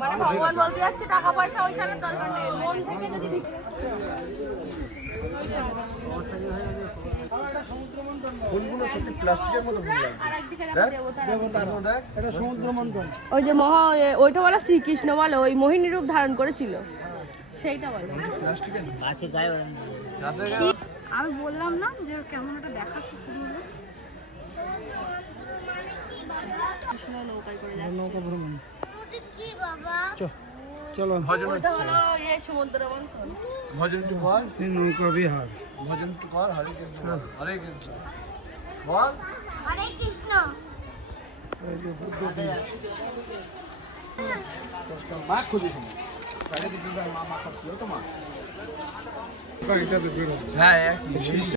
মানে ভগবান বলতে যাচ্ছে টাকা পয়সা ওইসবের দরকার নেই মন থেকে যদি ফুলগুলো সত্যি প্লাস্টিকের মতো ফুল লাগছে? এটা সমুদ্র ওই যে মহা ওইটা বলে শ্রীকৃষ্ণ বলে ওই মোহিনী রূপ ধারণ করেছিল। সেইটা বলে। প্লাস্টিকের? আছে গায়ে গাছে আমি বললাম না যে কেমন ওটা দেখাচ্ছে ফুলগুলো নৌকায় করে যাচ্ছে নৌকা ভ্রমণ। চ- চলো। ভজন হচ্ছে। ইয়ে ভজন টু কর সেই নৌকা বিহার। ভজন টু কর হরে কৃষ্ণ। হরে কৃষ্ণ। বল। হরে কৃষ্ণ। মা খুঁজে মা মা খাচ্ছিল তো মা। হ্যাঁ